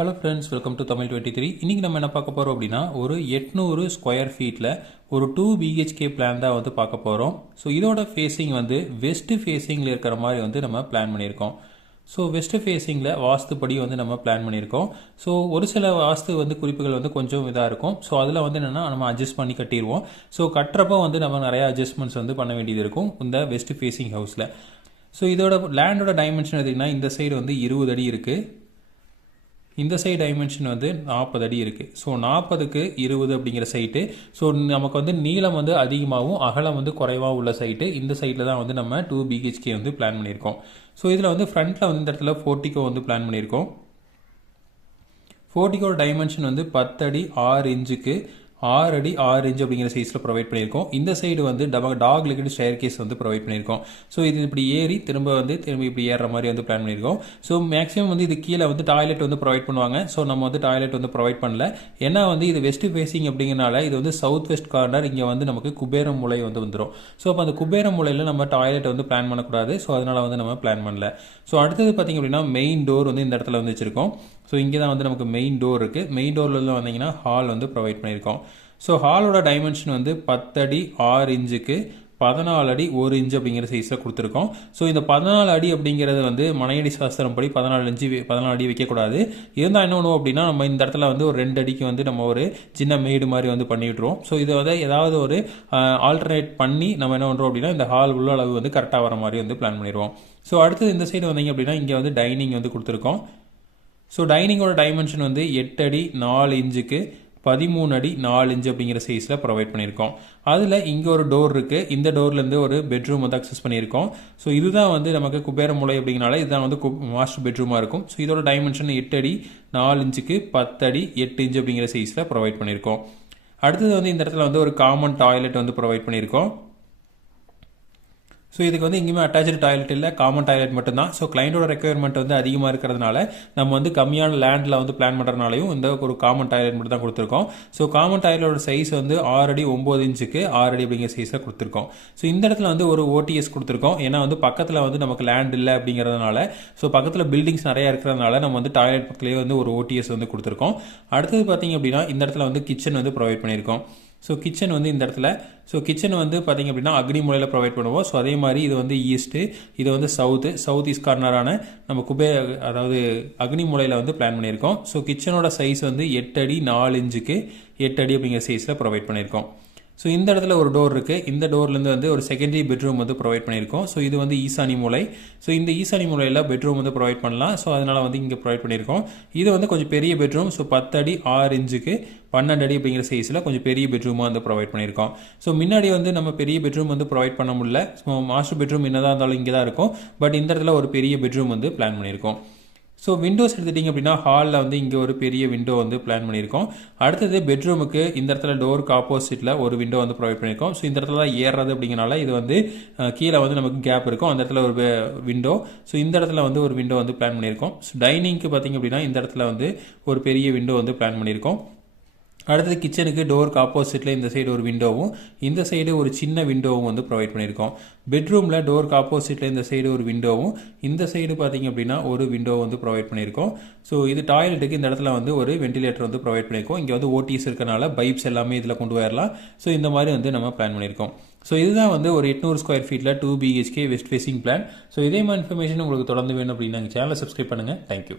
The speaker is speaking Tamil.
Hello friends welcome to Tamil twenty three இன்றைக்கி நம்ம என்ன பார்க்க போகிறோம் அப்படின்னா ஒரு எட்நூறு ஸ்கொயர் ஃபீட்டில் ஒரு டூ பிஹெச்கே பிளான் தான் வந்து பார்க்க போகிறோம் ஸோ இதோட ஃபேஸிங் வந்து வெஸ்ட் ஃபேஸிங்கில் இருக்கிற மாதிரி வந்து நம்ம பிளான் பண்ணியிருக்கோம். ஸோ வெஸ்ட் ஃபேஸிங்கில் வாஸ்துப்படி வந்து நம்ம பிளான் பண்ணியிருக்கோம். ஸோ ஒரு சில வாஸ்து வந்து குறிப்புகள் வந்து கொஞ்சம் இதாக இருக்கும். ஸோ அதில் வந்து என்னென்னா நம்ம அட்ஜஸ்ட் பண்ணி கட்டிடுவோம். ஸோ கட்டுறப்போ வந்து நம்ம நிறைய அட்ஜஸ்ட்மெண்ட்ஸ் வந்து பண்ண வேண்டியது இருக்கும் இந்த வெஸ்ட் ஃபேஸிங் ஹவுஸில் ஸோ இதோட லேண்டோட டைமென்ஷன் எடுத்திங்கன்னா இந்த சைடு வந்து இருபது அடி இருக்குது இந்த சைடு டைமென்ஷன் வந்து நாற்பது அடி இருக்குது ஸோ நாற்பதுக்கு இருபது அப்படிங்கிற சைட்டு ஸோ நமக்கு வந்து நீளம் வந்து அதிகமாகவும் அகலம் வந்து குறைவாக உள்ள சைட்டு இந்த சைட்டில் தான் வந்து நம்ம டூ பிஹெச்கே வந்து பிளான் பண்ணியிருக்கோம். ஸோ இதில் வந்து ஃப்ரண்ட்டில் வந்து இந்த இடத்துல ஃபோர்ட்டிக்கோ வந்து பிளான் பண்ணியிருக்கோம். ஃபோர்ட்டிக்கோட டைமென்ஷன் வந்து பத்தடி ஆறு இன்ச்சுக்கு ஆறு அடி ஆறு இன்ச் அப்படிங்கிற சைஸில் ப்ரொவைட் பண்ணியிருக்கோம். இந்த சைடு வந்து டப டாக் லிக்விட் ஸ்டேர் கேஸ் வந்து ப்ரொவைட் பண்ணியிருக்கோம். ஸோ இது இப்படி ஏறி திரும்ப வந்து திரும்ப இப்படி ஏறுற மாதிரி வந்து பிளான் பண்ணியிருக்கோம். ஸோ மேக்ஸிமம் வந்து இது கீழே வந்து டாய்லெட் வந்து ப்ரொவைட் பண்ணுவாங்க. ஸோ நம்ம வந்து டாய்லெட் வந்து ப்ரொவைட் பண்ணல. ஏன்னா வந்து இது வெஸ்ட் ஃபேஸிங் அப்படிங்கிறனால இது வந்து சவுத் வெஸ்ட் கார்னர் இங்கே வந்து நமக்கு குபேரம் மூலை வந்து வந்துடும் ஸோ அப்போ அந்த குபேரம் மூலையில் நம்ம டாய்லெட் வந்து பிளான் பண்ணக்கூடாது. ஸோ அதனால் வந்து நம்ம பிளான் பண்ணல. ஸோ அடுத்தது பார்த்திங்க அப்படின்னா மெயின் டோர் வந்து இந்த இடத்துல வந்து வச்சுருக்கோம். ஸோ இங்கே தான் வந்து நமக்கு மெயின் டோர் இருக்குது மெயின் டோரில் வந்தீங்கன்னா ஹால் வந்து ப்ரொவைட் பண்ணியிருக்கோம். ஸோ ஹாலோட டைமென்ஷன் வந்து பத்தடி ஆறு இன்ச்சுக்கு பதினாலு அடி ஒரு இன்ச்சு அப்படிங்கிற சைஸில் கொடுத்துருக்கோம். ஸோ இந்த பதினாலு அடி அப்படிங்கிறது வந்து மனையடி சாஸ்திரம் படி பதினாலு இன்ச்சு பதினாலு அடி வைக்கக்கூடாது இருந்தால் என்ன பண்ணுவோம் அப்படின்னா நம்ம இந்த இடத்துல வந்து ஒரு ரெண்டு அடிக்கு வந்து நம்ம ஒரு சின்ன மேடு மாதிரி வந்து பண்ணி விட்ருவோம் ஸோ இதை வந்து ஏதாவது ஒரு ஆல்டர்னேட் பண்ணி நம்ம என்ன பண்ணுறோம் அப்படின்னா இந்த ஹால் உள்ள அளவு வந்து கரெக்டாக வர மாதிரி வந்து பிளான் பண்ணிடுவோம். ஸோ அடுத்தது இந்த சைடு வந்தீங்க அப்படின்னா இங்கே வந்து டைனிங் வந்து கொடுத்துருக்கோம். ஸோ டைனிங்கோட டைமென்ஷன் வந்து எட்டு அடி நாலு இன்ச்சுக்கு பதிமூணு அடி நாலு இன்ச் அப்படிங்கிற சைஸில் ப்ரொவைட் பண்ணியிருக்கோம். அதில் இங்கே ஒரு டோர் இருக்குது இந்த டோர்லேருந்து ஒரு பெட்ரூம் வந்து அக்சஸ் பண்ணியிருக்கோம். ஸோ இதுதான் வந்து நமக்கு குபேர மூலை அப்படிங்கனால இதுதான் வந்து மாஸ்டர் பெட்ரூமாக இருக்கும். ஸோ இதோட டைமென்ஷன் எட்டு அடி நாலு இன்ச்சுக்கு பத்து அடி எட்டு இன்ச் அப்படிங்கிற சைஸில் ப்ரொவைட் பண்ணியிருக்கோம். அடுத்தது வந்து இந்த இடத்துல வந்து ஒரு காமன் டாய்லெட் வந்து ப்ரொவைட் பண்ணியிருக்கோம். ஸோ இதுக்கு வந்து எங்கேயுமே அட்டாச்சு டாய்லெட் இல்லை. காமன் டாய்லெட் மட்டும்தான். ஸோ கிளைண்டோட ரெக்குயர்மெண்ட் வந்து அதிகமாக இருக்கிறதுனால நம்ம வந்து கம்மியான லேண்டில் வந்து பிளான் பண்ணுறதுனாலையும் இந்த ஒரு காமன் டாய்லெட் மட்டும் தான் கொடுத்துருக்கோம். ஸோ காமன் டாய்லெட்டோட சைஸ் வந்து ஆறு அடி ஒம்பது இன்ச்சுக்கு ஆறு அடி அப்படிங்கிற சைஸில் கொடுத்துருக்கோம். ஸோ இந்த இடத்துல வந்து ஒரு ஓடிஎஸ் கொடுத்துருக்கோம். ஏன்னா வந்து பக்கத்தில் வந்து நமக்கு லேண்ட் இல்லை அப்படிங்கிறதுனால ஸோ பக்கத்தில் பில்டிங்ஸ் நிறையா இருக்கிறதுனால நம்ம வந்து டாய்லெட் பக்கத்துலேயே வந்து ஒரு ஓடிஎஸ் வந்து கொடுத்துருக்கோம். அடுத்தது பார்த்தீங்க அப்படின்னா இந்த இடத்துல வந்து கிச்சன் வந்து ப்ரொவைட் பண்ணியிருக்கோம். ஸோ கிச்சன் வந்து இந்த இடத்துல. ஸோ கிச்சன் வந்து பார்த்திங்க அப்படின்னா அக்னி முறையில் ப்ரொவைட் பண்ணுவோம். ஸோ அதே மாதிரி இது வந்து ஈஸ்ட்டு இது வந்து சவுத்து சவுத் ஈஸ்ட் கார்னரான நம்ம குபே அதாவது அக்னி முறையில் வந்து பிளான் பண்ணியிருக்கோம். ஸோ கிச்சனோட சைஸ் வந்து எட்டு அடி நாலு இன்ச்சுக்கு எட்டு அடி அப்படிங்கிற சைஸில் ப்ரொவைட் பண்ணியிருக்கோம். ஸோ இந்த இடத்துல ஒரு டோர் இருக்குது இந்த டோர்லேருந்து வந்து ஒரு செகண்டரி பெட்ரூம் வந்து ப்ரொவைட் பண்ணியிருக்கோம். ஸோ இது வந்து ஈசானி மூலை. ஸோ இந்த ஈசானி மூலையில் பெட்ரூம் வந்து ப்ரொவைட் பண்ணலாம். ஸோ அதனால் வந்து இங்கே ப்ரொவைட் பண்ணியிருக்கோம். இது வந்து கொஞ்சம் பெரிய பெட்ரூம் ஸோ பத்து அடி ஆறு இன்ச்சுக்கு பன்னெண்டு அடி அப்படிங்கிற சைஸில் கொஞ்சம் பெரிய பெட்ரூமாக வந்து ப்ரொவைட் பண்ணியிருக்கோம். ஸோ முன்னாடி வந்து நம்ம பெரிய பெட்ரூம் வந்து ப்ரொவைட் பண்ண முடியல. ஸோ மாஸ்டர் பெட்ரூம் என்னதான் இருந்தாலும் இங்கே தான் இருக்கும். பட் இந்த இடத்துல ஒரு பெரிய பெட்ரூம் வந்து பிளான் பண்ணியிருக்கோம். ஸோ விண்டோஸ் எடுத்துட்டிங்க அப்படின்னா ஹாலில் வந்து இங்கே ஒரு பெரிய விண்டோ வந்து பிளான் பண்ணியிருக்கோம். அடுத்தது பெட்ரூமுக்கு இந்த இடத்துல டோருக்கு ஆப்போசிட்டில் ஒரு விண்டோ வந்து ப்ரொவைட் பண்ணியிருக்கோம். ஸோ இந்த இடத்துல தான் ஏறுறது அப்படிங்கிறனால இது வந்து கீழே வந்து நமக்கு கேப் இருக்கும். அந்த இடத்துல ஒரு விண்டோ ஸோ இந்த இடத்துல வந்து ஒரு விண்டோ வந்து பிளான் பண்ணியிருக்கோம். ஸோ டைனிங்க்கு பார்த்திங்க அப்படின்னா இந்த இடத்துல வந்து ஒரு பெரிய விண்டோ வந்து பிளான் பண்ணியிருக்கோம். அடுத்தது கிச்சனுக்கு டோருக்கு ஆப்போசிட்டில் இந்த சைடு ஒரு விண்டோவும் இந்த சைடு ஒரு சின்ன விண்டோவும் வந்து ப்ரொவைட் பண்ணியிருக்கோம். பெட்ரூமில் டோருக்கு ஆப்போசிட்டில் இந்த சைடு ஒரு விண்டோவும் இந்த சைடு பார்த்திங்க அப்படின்னா ஒரு விண்டோ வந்து ப்ரொவைட் பண்ணியிருக்கோம். ஸோ இது டாய்லெட்டுக்கு இந்த இடத்துல வந்து ஒரு வெண்டிலேட்டர் வந்து ப்ரொவைட் பண்ணியிருக்கோம். இங்கே வந்து ஓடிஎஸ் இருக்கனால பைப்ஸ் எல்லாமே இதில் கொண்டு வரலாம் ஸோ இந்த மாதிரி வந்து நம்ம பிளான் பண்ணியிருக்கோம். ஸோ இதுதான் வந்து ஒரு எட்நூறு ஸ்கொயர் ஃபீட்டில் two BHK west facing plan so இதே மாதிரி இன்ஃபர்மேஷன் உங்களுக்கு தொடர்ந்து வேணும் அப்படின்னா நாங்கள் சேனலை சப்ஸ்கிரைப் பண்ணுங்கள் தேங்க்யூ